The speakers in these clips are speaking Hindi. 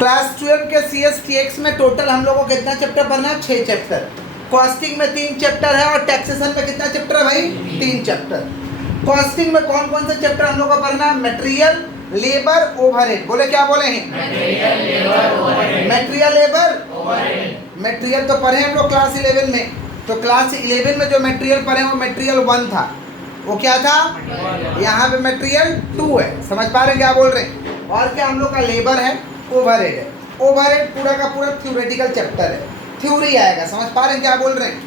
क्लास 12 के CSTX में टोटल हम लोगों को कितना चैप्टर पढ़ना है? 6 चैप्टर। कॉस्टिंग में 3 चैप्टर है और टैक्सेशन में कितना चैप्टर है भाई? 3 चैप्टर। कॉस्टिंग में कौन कौन से चैप्टर हम लोग को पढ़ना है? Material, labour, overhead. बोले क्या बोले हैं? Material, labour, overhead. मटेरियल तो पढ़े हम लोग क्लास 11 में। तो क्लास 11 में जो मटेरियल पढ़े वो मटेरियल 1 था। वो क्या था? यहाँ पे मटेरियल 2 है। समझ पा रहे हैं क्या बोल रहे हैं? और क्या हम लोग का लेबर है, ओवरहेड है। ओवरहेड पूरा का पूरा थ्योरेटिकल चैप्टर है, थ्योरी आएगा। समझ पा रहे हैं क्या बोल रहे हैं?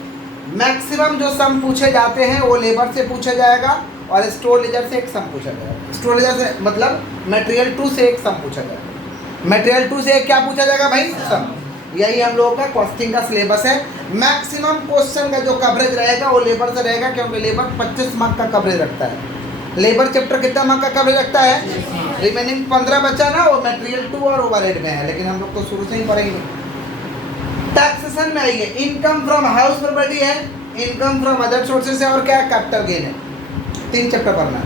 मैक्सिमम जो सम पूछे जाते हैं वो लेबर से पूछा जाएगा और स्टोर लेजर से एक सम पूछा जाएगा। स्टोर लेजर से मतलब मटेरियल 2 से एक सम पूछा जाएगा। मटेरियल 2 से एक क्या पूछा जाएगा भाई? सम। यही हम लोगों का कॉस्टिंग का सिलेबस है। मैक्सिमम क्वेश्चन का जो कवरेज रहेगा वो लेबर से रहेगा, क्योंकि लेबर 25 मार्क का कवरेज रखता है। लेबर चैप्टर कितना मार्क का कवरेज रखता है? रिमेनिंग 15 बचा ना, वो मटेरियल 2 और ओवरहेड में है, लेकिन हम लोग तो शुरू से ही पढ़ेंगे। टैक्सेशन में आइए, इनकम फ्रॉम हाउस प्रॉपर्टी है, इनकम फ्रॉम अदर सोर्सेज है, और क्या? कैपिटल गेन है। 3 चैप्टर पढ़ना है।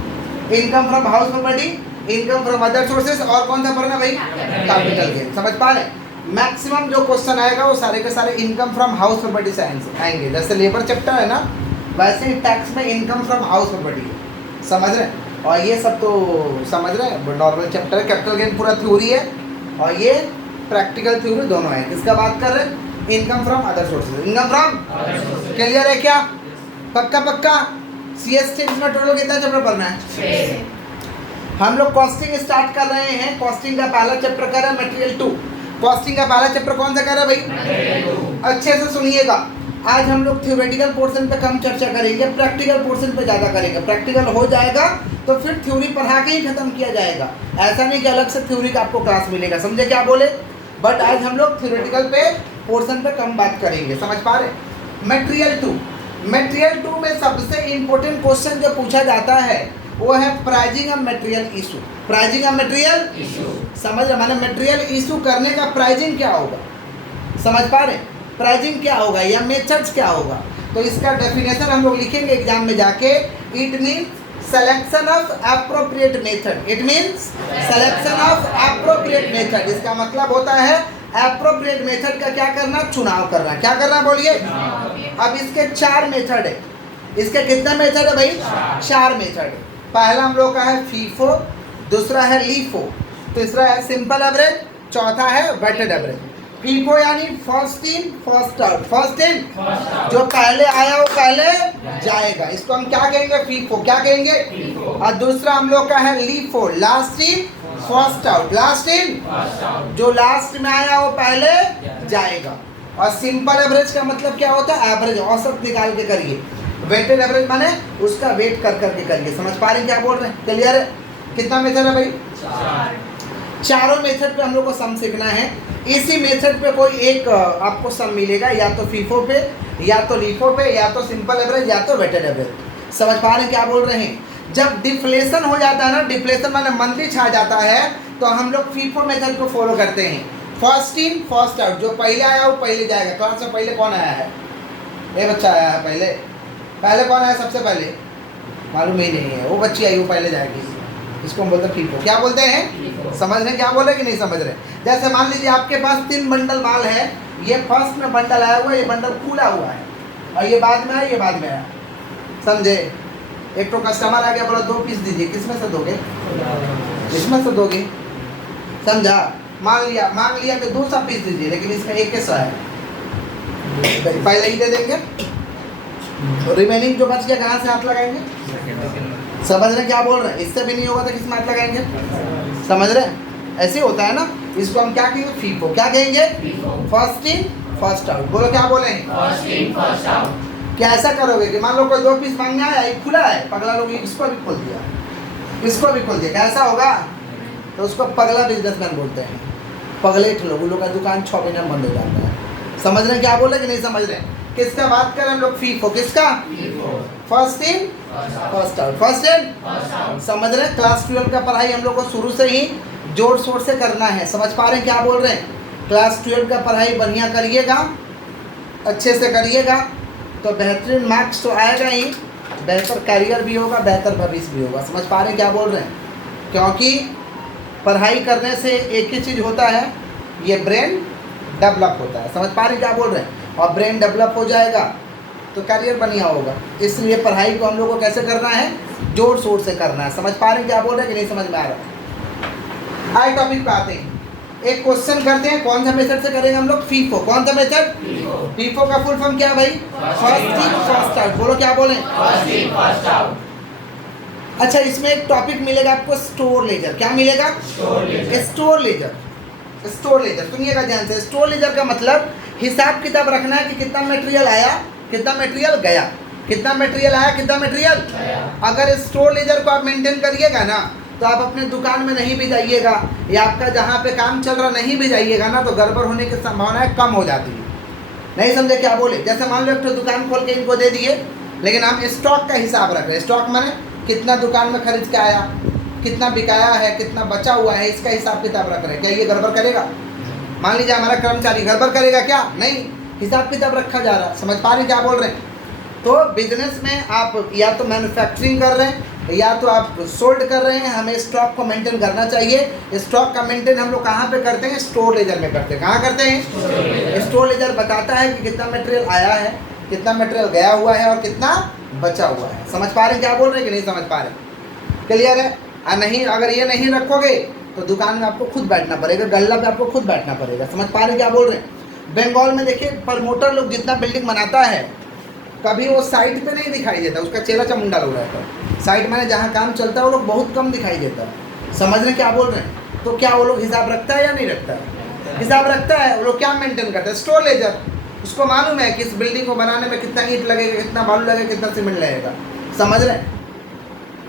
Income from house property, income from other sources, और कौन सा पढ़ना भाई? Capital gain. समझ पा रहे? मैक्सिमम जो क्वेश्चन आएगा वो सारे के सारे इनकम फ्रॉम हाउस प्रॉपर्टी से आएंगे। जैसे लेबर चैप्टर है ना, वैसे ही टैक्स में इनकम फ्रॉम हाउस प्रॉपर्टी है। समझ रहे हैं? और ये सब तो समझ रहे हैं, नॉर्मल चैप्टर है। कैपिटल गेन पूरा थ्योरी है और ये प्रैक्टिकल थ्योरी दोनों है। किसका बात कर रहे हैं? Income from other sources. Income from clear है क्या? पक्का पक्का? CSTX में टोटल कितना चैप्टर पढ़ना है? 6। हम लोग कॉस्टिंग स्टार्ट कर रहे हैं। कॉस्टिंग का पहला चैप्टर कर रहे हैं मटेरियल 2। कॉस्टिंग का पहला चैप्टर कौन सा कर रहा है भाई? अच्छे से सुनिएगा। आज हम लोग थ्योरेटिकल पोर्शन पे कम चर्चा करेंगे, प्रैक्टिकल पोर्शन पे ज़्यादा करेंगे। प्रैक्टिकल हो जाएगा तो फिर थ्योरी पढ़ा के ही खत्म किया जाएगा। ऐसा नहीं कि अलग से थ्योरी का आपको क्लास मिलेगा। समझे क्या बोले? बट आज हम लोग थ्योरेटिकल पे पोर्शन पे कम बात करेंगे। समझ पा रहे? मटेरियल 2, मटेरियल 2 में सबसे इम्पोर्टेंट क्वेश्चन जो पूछा जाता है वो है pricing of material issue. Pricing of material issue समझ रहे? माने मटेरियल इशू करने का प्राइजिंग क्या होगा? समझ पा रहे? प्राइजिंग क्या होगा या मेथड्स क्या होगा? तो इसका डेफिनेशन हम लोग लिखेंगे एग्जाम में जाके। It means selection of appropriate method. It means selection of appropriate method. इसका मतलब होता है एप्रोप्रिएट मेथड का क्या करना? चुनाव करना। क्या करना बोलिए? अब इसके 4 मेथड है। इसके कितने मेथड है भाई? 4 मेथड। पहला हम लोग का है फीफो, दूसरा है लीफो, तीसरा है सिंपल एवरेज, चौथा है वेटेड एवरेज। फीफो यानी first in first out. First in, जो पहले आया वो पहले जाएगा, इसको हम क्या कहेंगे? फीफो। क्या कहेंगे? और दूसरा हम लोग का है LIFO, last in first out. Last in, जो लास्ट में आया वो पहले जाएगा। और सिंपल एवरेज का मतलब क्या होता है? एवरेज, औसत निकाल के करिए। वेटेड एवरेज माने उसका वेट कर करके करिए। समझ पा रहे हैं क्या बोल रहे हैं? क्लियर है? कितना मेथड है भाई? 4। चारों मेथड पे हम लोग को सम सीखना है। इसी मेथड पे कोई एक आपको सम मिलेगा, या तो फीफो पे, या तो लीफो पे, या तो सिंपल एवरेज, या तो वेटेड एवरेज। समझ पा रहे हैं क्या बोल रहे हैं? जब डिफ्लेशन हो जाता है ना, डिफ्लेशन माने मंदी छा जाता है, तो हम लोग फीफो मेथड को फॉलो करते हैं। फर्स्ट इन फर्स्ट आउट, जो पहले आया वो पहले जाएगा। क्लास में पहले कौन आया है? ये बच्चा आया है पहले। पहले कौन आया सबसे पहले? मालूम ही नहीं है। वो बच्ची आई, वो पहले जाएगी। इसको हम बोलते हैं फीफो। क्या बोलते हैं? समझ रहे क्या बोले कि नहीं समझ रहे? जैसे मान लीजिए आपके पास 3 बंडल माल है। ये फर्स्ट में बंडल आया हुआ है, ये बंडल खुला हुआ है, और ये बाद में आया, ये बाद में आया। समझे? एक तो कस्टमर आ गया, बोला 2 पीस दीजिए। किसमें से दोगे? इसमें से दोगे। समझा? मांग लिया कि 200 पीस दीजिए, लेकिन इसमें 100 है, पहले ही दे देंगे। रिमेनिंग जो बच गया कहाँ से हाथ लगाएंगे? समझ रहे क्या बोल रहे हैं? इससे भी नहीं होगा तो किस में हाथ लगाएंगे? समझ रहे? ऐसे होता है ना। इसको हम क्या कहेंगे? फीफो। क्या कहेंगे? First in first out. बोलो क्या बोले? First in first out. क्या ऐसा करोगे कि मान लो कोई 2 पीस मांगने आया, एक खुला है, पगला लोग इसको भी खोल दिया, इसको भी खोल दिया, कैसा होगा? तो उसको पगला बिजनेसमैन बोलते हैं। पगलेट लोग, उन लोग का दुकान 6 महीने में बंद हो जाता है। समझ रहे क्या बोले कि नहीं समझ रहे? किसका बात करें हम लोग? फीफो। किसका? First in first out. First in, समझ रहे? क्लास 12 का पढ़ाई हम लोग को शुरू से ही जोर शोर से करना है। समझ पा रहे हैं क्या बोल रहे हैं? क्लास 12 का पढ़ाई बढ़िया करिएगा, अच्छे से करिएगा, तो बेहतरीन मार्क्स तो आएगा ही, बेहतर करियर भी होगा, बेहतर भविष्य भी होगा। समझ पा रहे हैं क्या बोल रहे हैं? क्योंकि पढ़ाई करने से एक ही चीज़ होता है ये ब्रेन डेवलप होता है। समझ पा रहे क्या बोल रहे हैं? और ब्रेन डेवलप हो जाएगा तो करियर बढ़िया होगा। इसलिए पढ़ाई को हम लोग को कैसे करना है? जोर शोर से करना है। समझ पा रहे क्या बोल रहे हैं कि नहीं समझ में आ रहा? आए टॉपिक पे आते हैं, एक क्वेश्चन करते हैं। कौन सा मेथड से करेंगे हम लोग? फीफो। कौन सा मेथड? फीफो का फुल फॉर्म क्या है भाई? First in first out. बोलो क्या बोले? First in first out. अच्छा, इसमें एक टॉपिक मिलेगा आपको, स्टोर लेजर। क्या मिलेगा? Store laser. स्टोर लेजर सुनिएगा ध्यान से। स्टोर लेजर का मतलब हिसाब किताब रखना है कि कितना मटेरियल आया, कितना मटेरियल गया, कितना मटेरियल आया, कितना मटेरियल गया। अगर स्टोर लेजर को आप मेंटेन करिएगा ना, तो आप अपने दुकान में नहीं भी जाइएगा या आपका जहाँ पे काम चल रहा नहीं भी जाइएगा ना, तो गड़बड़ होने की संभावनाएं कम हो जाती है। नहीं समझे क्या बोले? जैसे मान लो एक तो दुकान खोल के इनको दे दिए, लेकिन हम स्टॉक का हिसाब रख रहे हैं। स्टॉक माने कितना दुकान में खरीद के आया, कितना बिकाया है, कितना बचा हुआ है, इसका हिसाब किताब रख रहे हैं। क्या ये गड़बड़ करेगा? मान लीजिए हमारा कर्मचारी गड़बड़ करेगा क्या? नहीं, हिसाब किताब रखा जा रहा है। समझ पा रहे क्या बोल रहे हैं? तो बिजनेस में आप या तो मैन्युफैक्चरिंग कर रहे हैं या तो आप सोल्ड कर रहे हैं, हमें स्टॉक को मेंटेन करना चाहिए। स्टॉक का मेंटेन हम लोग कहाँ पे करते हैं? स्टोर लेजर में करते हैं। कहाँ करते हैं? स्टोर लेजर बताता है कि कितना मटेरियल आया है, कितना मटेरियल गया हुआ है और कितना बचा हुआ है। समझ पा रहे हैं क्या बोल रहे हैं कि नहीं समझ पा रहे? क्लियर है? नहीं, अगर ये नहीं रखोगे तो दुकान में आपको खुद बैठना पड़ेगा, गल्ला पे आपको खुद बैठना पड़ेगा। समझ पा रहे हैं क्या बोल रहे हैं? बंगाल में देखिए, प्रमोटर लोग जितना बिल्डिंग बनाता है, कभी वो साइड पे नहीं दिखाई देता, उसका चेहरा चमुंडा लोग रहता है। साइड में जहाँ काम चलता है वो लोग बहुत कम दिखाई देता है। समझ रहे क्या बोल रहे हैं? तो क्या वो लोग हिसाब रखता है या नहीं रखता है? हिसाब रखता है। वो लोग क्या मेंटेन करता है? Store laser. उसको मालूम है कि इस बिल्डिंग को बनाने में कितना ईंट लगेगा, कितना बालू लगेगा, कितना सीमेंट लगेगा। समझ रहे हैं?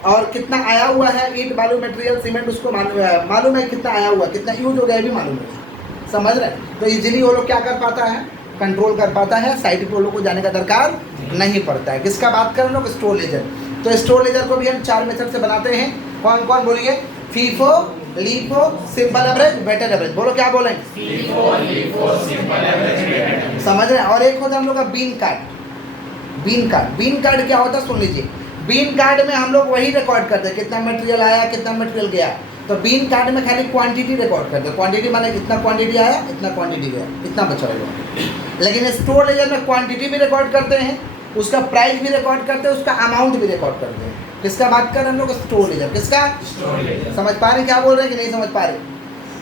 और कितना आया हुआ है ईंट, बालू, मटेरियल, सीमेंट, उसको मालूम है कितना आया हुआ, कितना यूज हो गया भी मालूम है। समझ रहे हैं? तो इजीली वो लोग क्या कर पाता है? कंट्रोल कर पाता है। साइड पे वो लोग को जाने का दरकार नहीं पड़ता है। किसका बात कर लोग? Store laser. तो स्टोर लेजर को भी हम 4 मेथड से बनाते हैं। कौन कौन बोलिए? FIFO, LIFO, simple average, weighted average. बोलो क्या बोलें? FIFO, LIFO, simple average, weighted average. समझ रहे हैं? और एक होता है हम लोग का bin card. Bin card. Bin card क्या होता है सुन लीजिए। बीन कार्ड में हम लोग वही रिकॉर्ड करते हैं कितना मटेरियल आया, कितना मटेरियल गया। तो बीन कार्ड में खाली क्वांटिटी रिकॉर्ड करते हैं। क्वांटिटी माने कितना क्वांटिटी आया, इतना क्वांटिटी गया, इतना बचा हुआ। लेकिन स्टोर लेजर में क्वांटिटी भी रिकॉर्ड करते हैं, उसका प्राइस भी रिकॉर्ड करते हैं, उसका अमाउंट भी रिकॉर्ड करते हैं। किसका बात कर रहे हैं हम लोग? Store ledger. किसका? Store ledger. समझ पा रहे क्या बोल रहे हैं कि नहीं समझ पा रहे?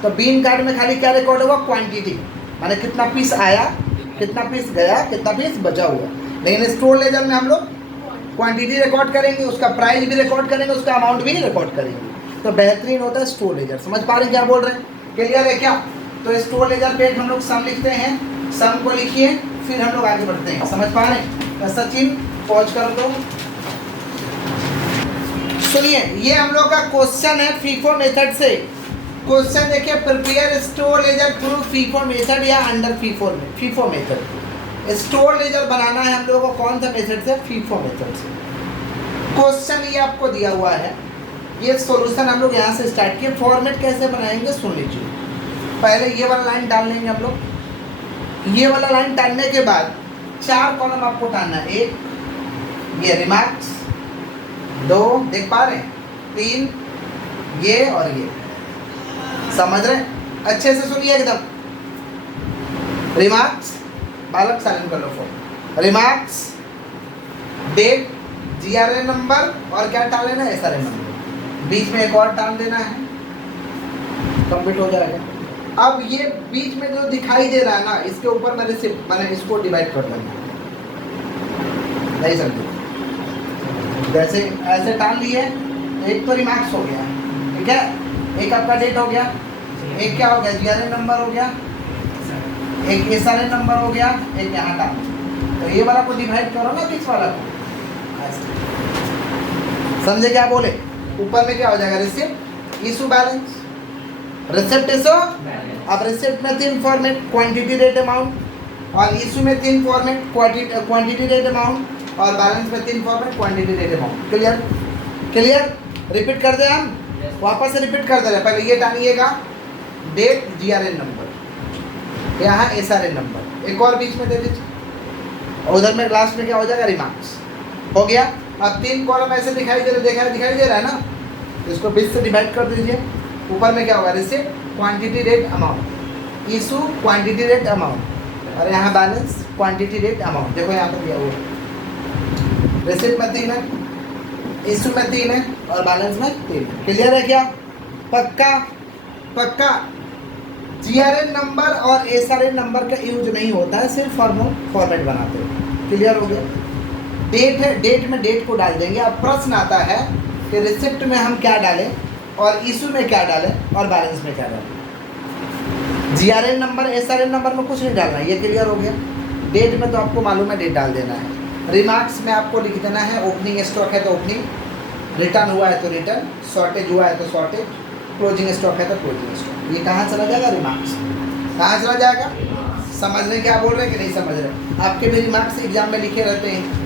तो बीन कार्ड में खाली क्या रिकॉर्ड होगा? क्वांटिटी, माने कितना पीस आया, कितना पीस गया, कितना पीस बचा हुआ। लेकिन स्टोर लेजर में हम लोग क्वांटिटी रिकॉर्ड करेंगे, उसका प्राइस भी रिकॉर्ड करेंगे, उसका अमाउंट भी रिकॉर्ड करेंगे। तो बेहतरीन होता है स्टोर लेजर। समझ पा रहे क्या बोल रहे हैं? क्लियर है क्या? तो स्टोर लेजर पे हम लोग सम लिखते हैं, सम को लिखिए, फिर हम लोग आगे बढ़ते हैं। समझ पा रहे हैं? तो सचिन पॉज कर दो। सुनिए, ये हम लोग का क्वेश्चन है फीफो मेथड से। क्वेश्चन देखिए, prepare store ledger through FIFO method या under FIFO method. Store ledger बनाना है हम लोगों को कौन सा मेथड से? फीफो मेथड से। क्वेश्चन ये आपको दिया हुआ है, ये सॉल्यूशन हम लोग यहाँ से स्टार्ट किए। फॉर्मेट कैसे बनाएंगे सुन लीजिए। पहले ये वाला लाइन डाल लेंगे हम लोग। ये वाला लाइन डालने के बाद 4 कॉलम आपको डालना है। 1 ये रिमार्क्स, 2 देख पा रहे हैं, 3 ये और ये। समझ रहे हैं? अच्छे से सुनिए एकदम। रिमार्क्स, बालक साइलेंट कर लो phone. Remarks, date, GRN number और क्या डाल लेना? SRN number. बीच में एक और डाल देना है, कंप्लीट हो जाएगा। अब ये बीच में जो दिखाई दे रहा है ना, इसके ऊपर मैंने इसको डिवाइड कर देना। नहीं समझे? जैसे ऐसे डाल लिए, एक तो रिमार्क्स हो गया, ठीक है, एक आपका डेट हो गया, एक क्या हो गया? जीआरएन नंबर हो गया, एक एसआरएन नंबर हो गया, एक यहाँ डाल। तो ये वाला को डिवाइड करो ना बीच वाला को। समझे क्या बोले? ऊपर में क्या हो जाएगा? Receipt, issue, balance. Receipt, issue. अब रिसिप्ट में 3 फॉर्मेट, क्वांटिटी, रेट, अमाउंट। और इशू में 3 फॉर्मेट, क्वांटिटी, रेट, अमाउंट। और बैलेंस में 3 format, quantity, rate, amount. Clear? Clear? Repeat कर दें हम, वापस से रिपीट कर दे रहे। पहले ये डालिएगा, डेट, जीआरएन नंबर, यहाँ एसआरएन नंबर, एक और बीच में दे दीजिए। उधर में लास्ट में क्या हो जाएगा? रिमार्क्स। हो गया। अब 3 कॉलम ऐसे दिखाई दे रहा है ना, इसको बीच से डिवाइड कर दीजिए। ऊपर में क्या होगा? Receipt, quantity, rate, amount. Issue quantity rate amount और यहाँ बैलेंस क्वांटिटी रेट अमाउंट। देखो यहाँ पर दिया हुआ रिसिप्ट में 3 है, इशू में 3 है और बैलेंस में 3 है। क्लियर है क्या? पक्का पक्का। जीआरएन नंबर और एसआरएन नंबर का यूज नहीं होता है, सिर्फ फॉर्मेट बनाते हैं। क्लियर हो गया? डेट है, डेट में डेट को डाल देंगे। अब प्रश्न आता है कि रिसिप्ट में हम क्या डालें और इशू में क्या डालें और बैलेंस में क्या डालें। जीआरएन नंबर एसआरएन नंबर में कुछ नहीं डालना है, ये क्लियर हो गया। डेट में तो आपको मालूम है, डेट डाल देना है। रिमार्क्स में आपको लिख देना है ओपनिंग स्टॉक है तो ओपनिंग, रिटर्न हुआ है तो रिटर्न, शॉर्टेज हुआ है तो शॉर्टेज, क्लोजिंग स्टॉक है तो क्लोजिंग स्टॉक। ये कहाँ चला जाएगा? रिमार्क्स। कहाँ चला जाएगा? समझ रहे क्या बोल रहे हैं कि नहीं समझ रहे? आपके भी रिमार्क्स एग्जाम में लिखे रहते हैं।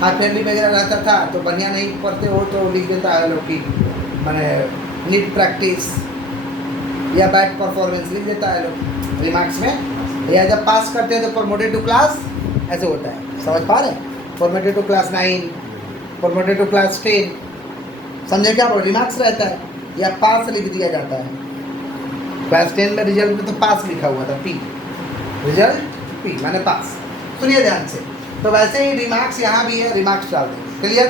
हाफ ईयरली वगैरह रहता था तो बढ़िया नहीं पढ़ते हो तो लिख देता है लोग कि मैंने नीट प्रैक्टिस या बैड परफॉर्मेंस लिख देता है लोग रिमार्क्स में। या जब पास करते हैं तो प्रमोटेड टू क्लास ऐसे होता है, समझ पा रहे हैं? Promoted to class 9, promoted to class 10, समझे क्या बोल? रिमार्क्स रहता है या पास लिख दिया जाता है। क्लास 10 में रिजल्ट में तो पास लिखा हुआ था, पी रिजल्ट पी माने पास। सुनिए ध्यान से। तो वैसे ही रिमार्क्स यहाँ भी है, रिमार्क्स डाल देंगे। क्लियर?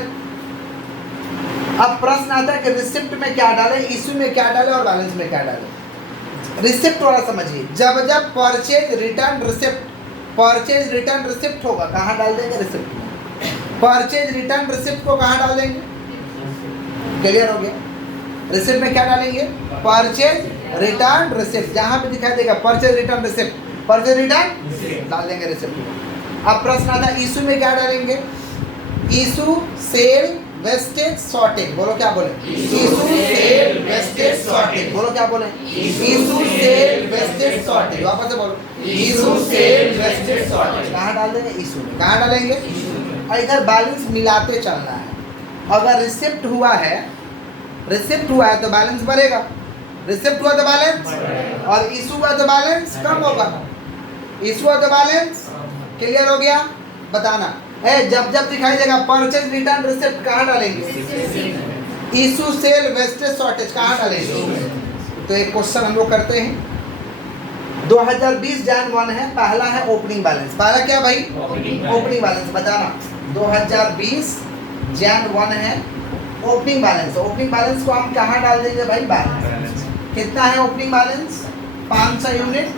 अब प्रश्न आता है कि रिसिप्ट में क्या डालें, इशू में क्या डालें और बैलेंस में क्या डालें। रिसिप्ट वाला समझिए, जब जब purchase return receipt, purchase return receipt होगा कहाँ डाल देंगे? रिसिप्ट में। परचेज रिटर्न रिसिप्ट को कहाँ डाल देंगे? क्लियर हो गया? रिसिप्ट में क्या डालेंगे? Purchase return receipt. जहाँ भी दिखाई देगा purchase return receipt, purchase return डाल देंगे रिसिप्ट में। अब प्रश्न आता है इशू में क्या डालेंगे? Issue sale wastage shortage. बोलो क्या बोले? Issue sale wastage shortage. बोलो क्या बोले? Issue sale wastage shortage. वापस से बोलो, इशू सेल वेस्टेज शॉर्टेज। कहाँ डाल देंगे? इशू में। कहाँ डालेंगे? और इधर बैलेंस मिलाते चलना है। अगर रिसिप्ट हुआ है, रिसिप्ट हुआ है तो बैलेंस बढ़ेगा, रिसिप्ट हुआ तो बैलेंस, और इशू हुआ तो बैलेंस कम होगा। इशू हुआ तो बैलेंस। क्लियर हो गया? बताना है। जब जब दिखाई देगा परचेज रिटर्न रिसिप्ट कहाँ डालेंगे? इशू सेल वेस्टेज शॉर्टेज कहाँ डालेंगे? तो एक क्वेश्चन हम लोग करते हैं। 2020 जैन 1 है, पहला है ओपनिंग बैलेंस। पहला क्या भाई? Opening balance. बताना 2020 जैन 1 है, ओपनिंग बैलेंस। ओपनिंग बैलेंस को हम कहाँ डाल देंगे भाई? बैलेंस। कितना है ओपनिंग बैलेंस? 500 यूनिट।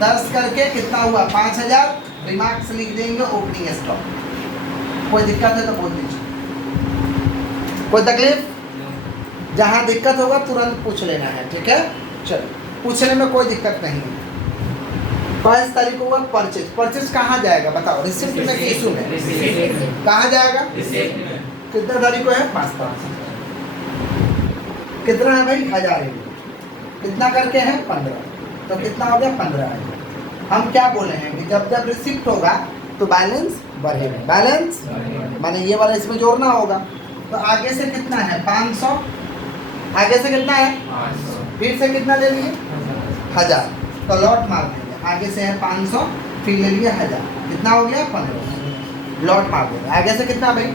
10 करके कितना हुआ? 5000। रिमार्क्स लिख देंगे ओपनिंग स्टॉक। कोई दिक्कत है तो बोल दीजिए। कोई तकलीफ? जहाँ दिक्कत होगा तुरंत पूछ लेना है, ठीक है? चलो, पूछने में कोई दिक्कत नहीं है। 22 तारीख को हुआ परचेज। परचेज कहाँ जाएगा बताओ? रिसिप्ट में कि इशू में? कहाँ जाएगा? कितना तारीख को है? 5 तारीख। कितना है भाई? 1000 यूनिट। कितना करके है? 15। तो कितना हो गया? 15 है। हम क्या बोले हैं कि जब जब रिसिप्ट होगा तो बैलेंस बढ़ेगा। बैलेंस माने ये वाला इसमें जोड़ना होगा। तो आगे से कितना है? 500। आगे से कितना है? 500। फिर से कितना ले लिए? 1000। तो लॉट मार देंगे। आगे से है 500, फिर ले लिए 1000। कितना हो गया? 15। लॉट मार देंगे। आगे से कितना भाई?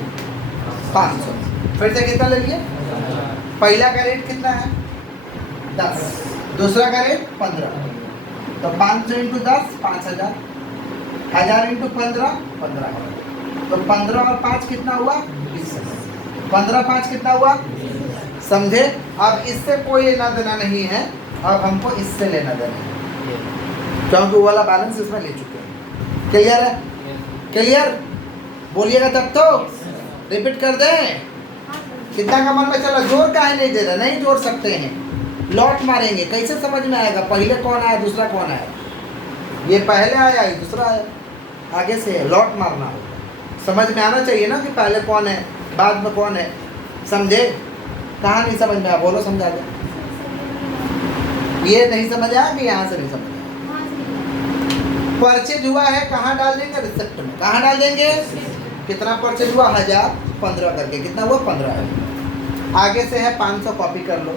500। फिर से कितना ले लिए? पहला का रेट कितना है? 10। दूसरा का रेट 15। तो 500 इंटू 10 5000। 1000 इंटू 15 15। तो 15 और 5 कितना हुआ? 20। 15 5 कितना हुआ? समझे? अब इससे कोई लेना देना नहीं है, अब हमको इससे लेना देना है, क्योंकि वो वाला बैलेंस इसमें ले चुके हैं। क्लियर है? क्लियर? बोलिएगा तब तो। रिपीट कर दें? कितना का मन में चला? जोर काहे नहीं दे रहा? नहीं जोड़ सकते हैं, लॉट मारेंगे। कैसे समझ में आएगा? पहले कौन आया दूसरा कौन आया? ये पहले आया ये दूसरा आया, आगे से लॉट मारना होगा। समझ में आना चाहिए ना कि पहले कौन है बाद में कौन है। समझे? कहाँ नहीं समझ में आया? बोलो समझा दे। ये नहीं समझ आया कि यहाँ से नहीं समझ आया? परचेज हुआ है कहाँ डाल देंगे? रिसिप्ट में। कहाँ डाल देंगे? कितना परचेज हुआ? 1000। 15 करके कितना हुआ? 15 है। आगे से है 500, कॉपी कर लो।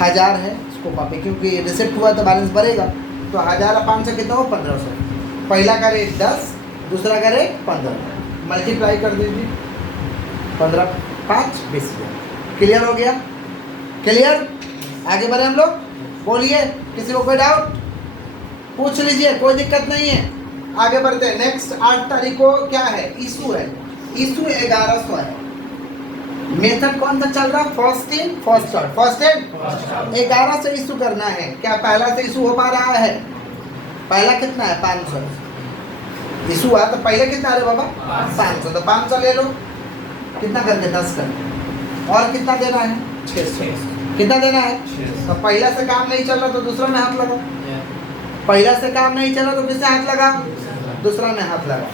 1000 है, इसको कॉपी, क्योंकि रिसिप्ट हुआ तो बैलेंस बढ़ेगा। तो 1000 और 500 कितना हो? 1500। पहला का रेट 10, दूसरा का रेट 15। मल्टीप्लाई कर दीजिए। 15 5 20। क्लियर हो गया? क्लियर? आगे बढ़े हम लोग। बोलिए, किसी को कोई डाउट? पूछ लीजिए, कोई दिक्कत नहीं है। आगे बढ़ते हैं। नेक्स्ट 8 तारीख को क्या है, इशू है। इशू 1100 है। मेथड कौन सा चल रहा है, first in first out. First in 1100 issue करना है। क्या पहला से इशू हो पा रहा है? पहला कितना है, 500 इशू हुआ, तो पहले कितना है बाबा, 500। तो 500 ले लो, कितना करके 10 कर, और कितना देना है, 600। कितना देना है? तो पहला से काम नहीं चल रहा तो दूसरा में हाथ लगा। पहला से काम नहीं चला तो किससे हाथ लगा, दूसरा में हाथ लगा।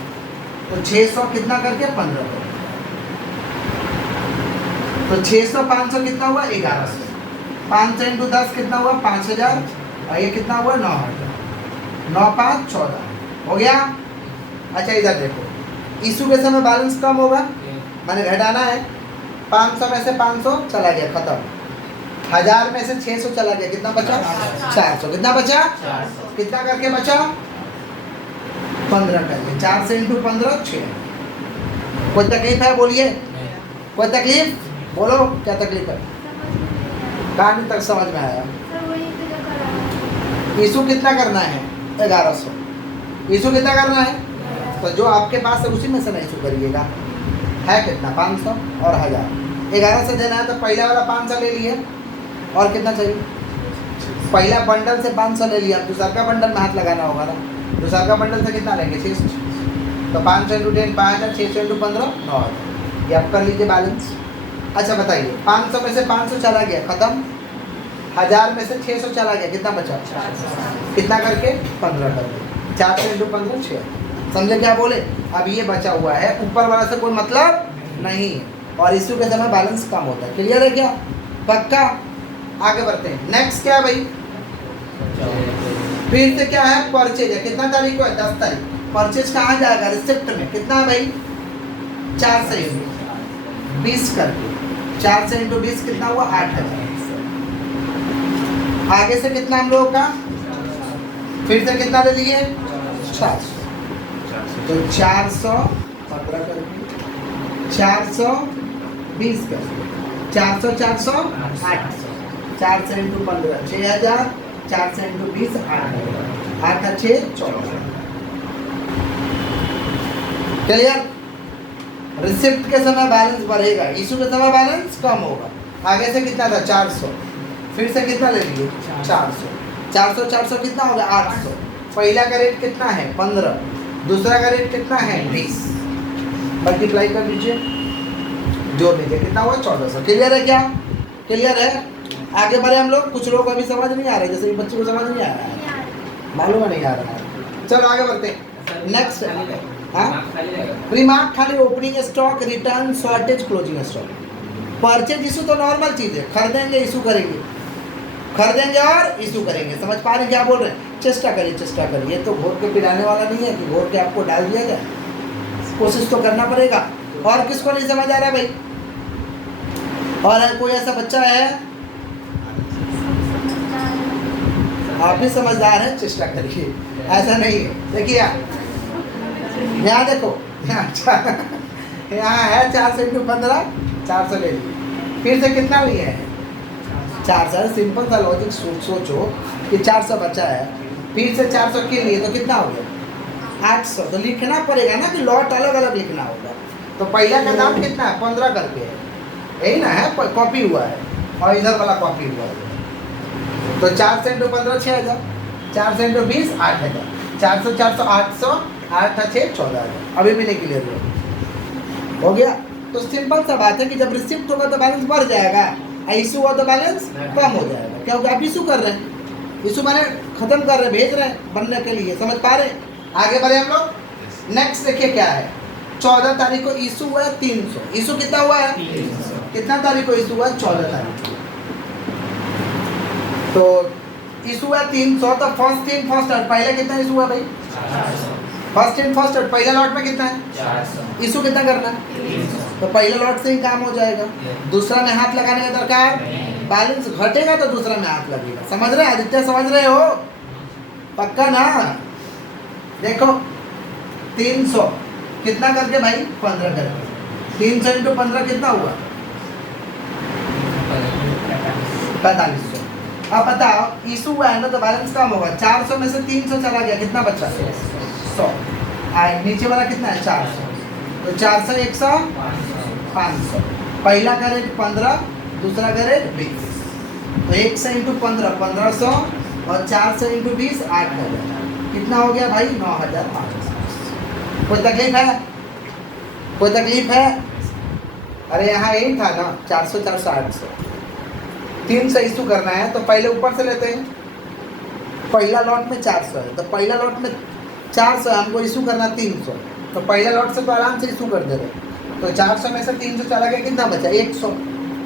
तो 600 कितना करके 15 कर, तो 600 500 कितना हुआ, 1100। 500 इंटू 10 कितना हुआ, 5000। और ये कितना हुआ, 9000। 9 5 14 हो गया। अच्छा इधर देखो, इशू के समय बैलेंस कम होगा, मैंने घटाना है। 500 में से 500 चला गया, खत्म। 1000 में से 600 चला गया, कितना बचा, 400। कितना बचा, कितना करके बचा, 15 करके। 4 से इंटू 15 6। कोई तकलीफ है, बोलिए, कोई तकलीफ, बोलो क्या तकलीफ है, कहानी तक समझ में आया। इशू कितना करना है, 1100। इशू कितना करना है, तो जो आपके पास है उसी में से ना इशू करिएगा। है कितना, 500 और 1000। 1100 देना है तो पहला वाला 500 ले लिए, और कितना चाहिए, पहला बंडल से 500 ले लिया, दूसरा का बंडल में हाथ लगाना होगा ना। दूसरा का बंडल से कितना लेंगे, 600। तो 500 इंटू 10 5000, 600 इंटू 15 9000। ये आप कर लीजिए बैलेंस। अच्छा बताइए, 500 में से 500 चला गया, खत्म। 1000 में से 600 चला गया, कितना बचा, कितना करके 15 करके। 400 इंटू 15 6। समझे क्या बोले। अब ये बचा हुआ है, ऊपर वाला से कोई मतलब नहीं, और इशू के समय बैलेंस कम होता है। क्लियर है क्या, पक्का। आगे बढ़ते हैं। नेक्स्ट क्या है भाई, फिर से क्या है, परचेज है। कितना तारीख को है, 10 तारीख। परचेज कहाँ जाएगा, रिसिप्ट में। कितना है भाई, 4 से 20 करके। 4 से इंटू 20 कितना हुआ, 8000। आगे से कितना हम लोगों का, फिर से कितना ले लिए, 400। तो 400 15 करके, 420 करके, 400 400 800। 4 से इंटू 15 6000, 4 से इंटू 20 8000, 8 और 6 14। क्लियर। रिसिप्ट के समय बैलेंस बढ़ेगा, इशू के समय बैलेंस कम होगा। आगे से कितना था, 400। फिर से कितना ले लिए, 400। 400 400 कितना हो गया, 800। पहला का रेट कितना है, 15। दूसरा का रेट कितना है, 20। मल्टीप्लाई कर लीजिए, जोड़ लीजिए, कितना हुआ, 1400। क्लियर है क्या, क्लियर है। आगे बढ़े हम लोग। कुछ लोग अभी समझ नहीं आ रहे, जैसे बच्चे को समझ नहीं आ रहा है, मालूम है नहीं आ रहा है। चलो आगे बढ़ते हैं। नेक्स्ट रिमार्क खाली, opening stock, return, shortage, closing stock. Purchase issue तो नॉर्मल चीज़ है, खरीदेंगे इशू करेंगे, खरीदेंगे और इशू करेंगे। समझ पा रहे हैं क्या बोल रहे हैं, चेष्टा करिए, चेष्टा करिए। तो घोर के पिलाने वाला नहीं है कि घोर के आपको डाल दिया जाए, कोशिश तो करना पड़ेगा। और किसको नहीं समझ आ रहा है भाई, और कोई ऐसा बच्चा है, आप भी समझदार हैं, चेष्टा करिए, ऐसा नहीं है। देखिए यहाँ देखो, यहाँ है 4 से इंटू 15 400 ले लिए। फिर से कितना लिए है, 400। सिंपल सा लॉजिक सोचो कि 400 बचा है, फिर से 400 के लिए तो कितना हो गया, 800। तो लिखना पड़ेगा ना कि लॉट अलग अलग लिखना होगा। तो पहला का दाम कितना है, 15 करके है, यही ना है, कॉपी हुआ है, और इधर वाला कॉपी हुआ है। तो 4 से इंटू 15 6000, 4 से इंटू 20 8000, 400 400 800, 8 और 6 14000। अभी भी नहीं क्लियर हो गया। तो सिंपल सा बात है कि जब रिसिप्ट होगा तो बैलेंस बढ़ जाएगा, इशू हुआ तो बैलेंस कम हो जाएगा, क्योंकि आप इशू कर रहे हैं, इशू मैंने खत्म कर रहे हैं, भेज रहे हैं बनने के लिए। समझ पा रहे हैं। आगे बढ़े हम लोग। नेक्स्ट देखिए क्या है, 14 तारीख को इशू हुआ है 300। इशू कितना हुआ है, 300। कितना तारीख को इशू हुआ है, 14 तारीख को। तो इशू हुआ 300। तो फर्स्ट इन फर्स्ट आउट, पहले कितना इशू हुआ भाई, 400। फर्स्ट इन फर्स्ट आउट, पहला लॉट में कितना है, 400। इशू कितना करना है, 300। तो पहले लॉट से ही काम हो जाएगा, दूसरा में हाथ लगाने का दरकार। बैलेंस घटेगा तो दूसरा में हाथ लगेगा। समझ रहे आदित्य, समझ रहे हो, पक्का ना। देखो 300 कितना करके भाई, 15 करके। 300 इंटू 15 कितना हुआ, 4500। अब बताओ इशू हुआ है ना, तो बैलेंस कम होगा। 400 में से 300 चला गया, कितना बचा? 100। नीचे वाला कितना है? 400। तो 400 100 500। पहला का रेट 15, दूसरा का रेट 20। तो 100 इंटू 15 1500 और 400 इंटू 20 8000। कितना हो गया भाई? 9500। कोई तकलीफ है? कोई तकलीफ है? अरे यहाँ यही था ना, 400 400 800। 300 इशू करना है तो पहले ऊपर से लेते हैं। पहला लॉट में 400 है, तो पहला लॉट में 400 है, हमको इशू करना 300। तो पहला लॉट से तो आराम से इशू कर दे रहे। तो 400 में से 300 चला गया, कितना बचा? 100।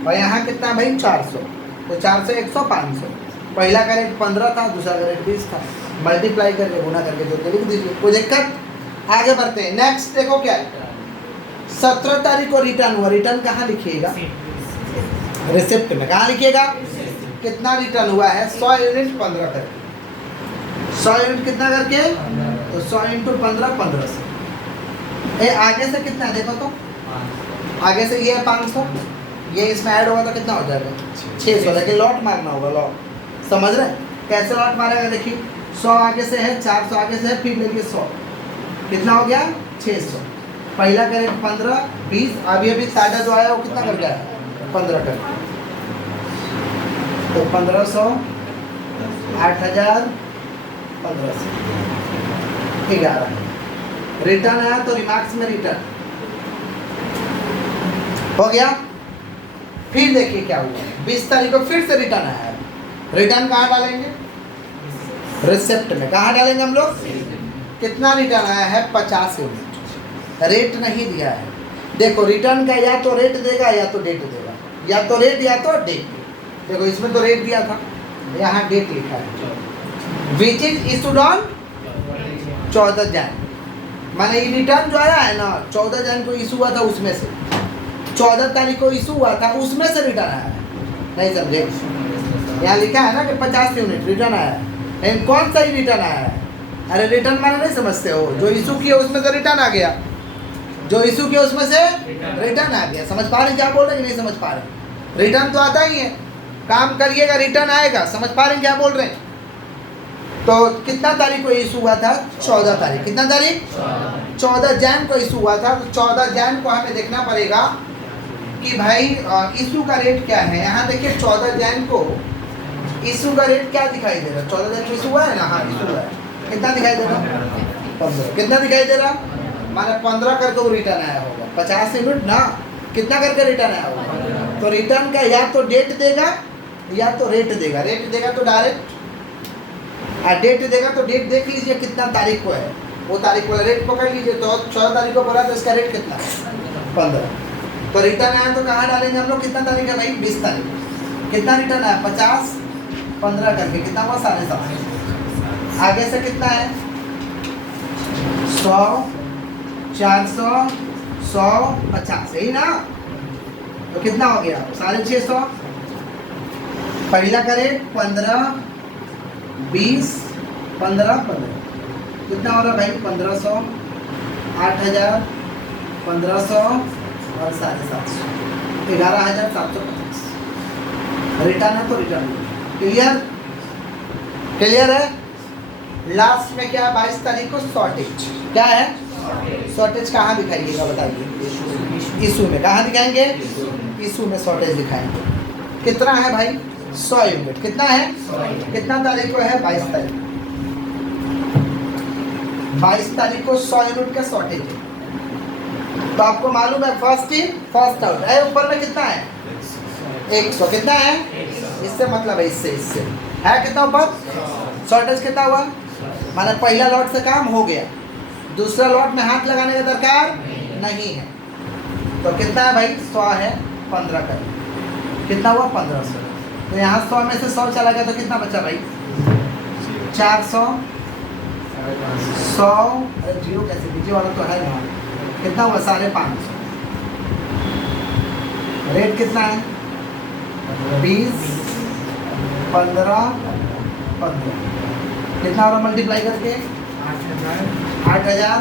और यहाँ कितना है भाई? 400। तो 400 100 500। पहला का रेट 15 था, दूसरा का रेट 20 था। मल्टीप्लाई करके गुना करके जो लिख दीजिए, कोई दिक्कत? आगे बढ़ते हैं। नेक्स्ट देखो क्या है, 17 तारीख को रिटर्न हुआ। रिटर्न कहाँ लिखिएगा? रिसिप्ट में। कहाँ लिखिएगा? कितना रिटर्न हुआ है? 100 यूनिट 15 करके। 100 यूनिट कितना करके? तो 100 इंटू 15 1500। आगे से कितना है देखो तो? आगे से ये है 500, ये इसमें ऐड होगा तो कितना हो जाएगा? 600। लेकिन लॉट मारना होगा, लॉट। समझ रहे? कैसे लॉट मारेगा? देखिए 100 आगे से है, 400 आगे से है, फिर लेंगे 100। कितना हो गया? 600। पहला का रेट 15 20। अभी ताजा जो आया वो कितना कर गया? 15 कर। तो 1500 8000 1500 11। रिटर्न आया तो रिमार्क्स में रिटर्न हो गया। फिर देखिए क्या हुआ, 20 तारीख को फिर से रिटर्न आया है। रिटर्न कहाँ डालेंगे? रिसिप्ट में। कहाँ डालेंगे हम लोग? कितना रिटर्न आया है? 50 यूनिट। रेट नहीं दिया है। देखो रिटर्न का या तो रेट देगा या तो डेट देगा, या तो रेट या तो डेट। देखो इसमें तो रेट दिया था, यहाँ डेट लिखा है। Which is issued on 14 Jain. माने ये रिटर्न जो आया है ना, 14 जैन को इशू हुआ था, उसमें से 14 तारीख को इशू हुआ था, उसमें से रिटर्न आया है। नहीं समझे? यहाँ लिखा है ना कि 50 यूनिट रिटर्न आया है, लेकिन कौन सा ही रिटर्न आया है? अरे रिटर्न माने नहीं समझते हो? जो इशू किया उसमें से रिटर्न आ गया, जो इशू किया उसमें से रिटर्न आ गया। समझ पा रहे क्या बोल रहे हैं कि नहीं समझ पा रहे? रिटर्न तो आता ही है, काम करिएगा रिटर्न आएगा। समझ पा रहे हैं क्या बोल रहे हैं? तो कितना तारीख को इशू हुआ था? 14 तारीख। कितना तारीख? 14 जैन को इशू हुआ था। तो 14 जैन को हमें देखना पड़ेगा कि भाई इशू का रेट क्या है। यहाँ देखिए 14 जैन को इशू का रेट क्या दिखाई दे रहा है? 14 जैन को इशू हुआ है ना? हाँ इशू हुआ है। कितना दिखाई दे रहा? 15। कितना दिखाई दे रहा? माने 15 करके वो रिटर्न आया होगा। 50 यूनिट ना, कितना करके रिटर्न आया होगा? तो रिटर्न का या तो डेट देगा या तो रेट देगा। रेट देगा तो डायरेक्ट, और डेट देगा तो डेट देख लीजिए कितना तारीख को है, वो तारीख को रेट पकड़ लीजिए। तो 14 तारीख को बोला तो इसका रेट कितना है? 15। तो रिटर्न आया तो कहाँ डालेंगे हम लोग? कितना तारीख है भाई? 20 तारीख। कितना रिटर्न आया? 50 15 करके कितना हुआ? 750। आगे से कितना है? 100 400 100 50, यही ना? तो कितना हो गया? 650। पहला का रेट 15 20 15 15। कितना हो रहा भाई? 1500 8000 1500 और 750 11750। रिटर्न है तो रिटर्न। क्लियर? क्लियर है? लास्ट में क्या? 22 तारीख को शॉर्टेज। क्या है? शॉर्टेज कहाँ दिखाइएगा बताइए? इशू में। कहाँ दिखाएंगे? इशू में शॉर्टेज दिखाएंगे। कितना है भाई? 100 यूनिट। कितना है? कितना तारीख को है? 22 तारीख। 22 तारीख को 100 यूनिट का शॉर्टेज है। तो आपको मालूम है फर्स्ट इन फर्स्ट आउट है। ऊपर में कितना है? 100। कितना है? इससे मतलब है इससे है कितना ऊपर? शॉर्टेज कितना हुआ? माने पहला लॉट से काम हो गया, दूसरा लॉट में हाथ लगाने का दरकार नहीं है। तो कितना है भाई? 100 है 15 का। कितना हुआ? 1500। तो यहाँ 100 में से 100 चला गया तो कितना बचा भाई? 400 100। अरे जीरो कैसे? नीचे वाला तो है यहाँ। कितना हुआ? 550। रेट कितना है? 20 15 15। कितना हो रहा मल्टीप्लाई करके? 8000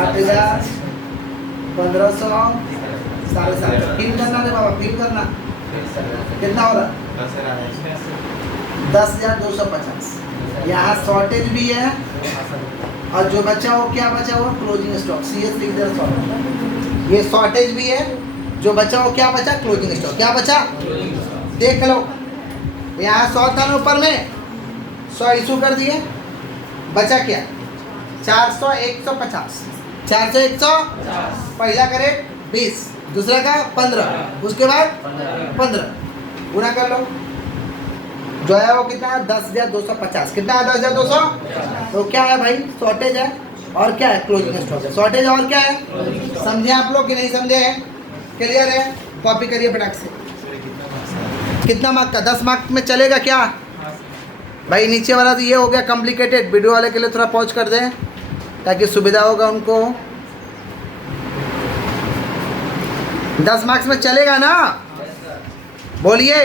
8000 1500 750। फिल करना रे बाबा, फिल करना। कितना हो रहा? 10,250। यहाँ शॉर्टेज भी है और जो बचा वो क्या बचा हुआ, क्लोजिंग स्टॉक। CS लिख दे शॉर्टेज, ये शॉर्टेज भी है, जो बचा वो क्या बचा, क्लोजिंग स्टॉक। क्या बचा देख लो, यहाँ 100 था ना ऊपर में, 100 इशू कर दिए, बचा क्या 400, 150, 400 100, पहला करे 20, दूसरा का 15, उसके बाद 15 गुना कर लो, जो है वो कितना 10,250। कितना है 10,200। तो क्या है भाई, शॉर्टेज है और क्या है, क्लोजिंग स्टॉक है। शॉर्टेज और क्या है, समझे आप लोग कि नहीं समझे हैं, क्लियर है। कॉपी करिए फटाक से। कितना मार्क का, 10 मार्क में चलेगा क्या भाई। नीचे वाला तो ये हो गया कॉम्प्लिकेटेड, वीडियो वाले के लिए थोड़ा पॉज कर दें ताकि सुविधा होगा उनको। 10 मार्क्स में चलेगा ना, बोलिए।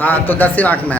हाँ तो 10 मार्क्स में